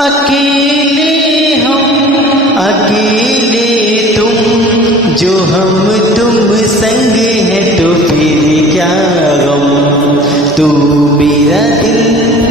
अकेले हम अकेले तुम, जो हम तुम संग है तो फिर क्या गम। तू मेरा दिल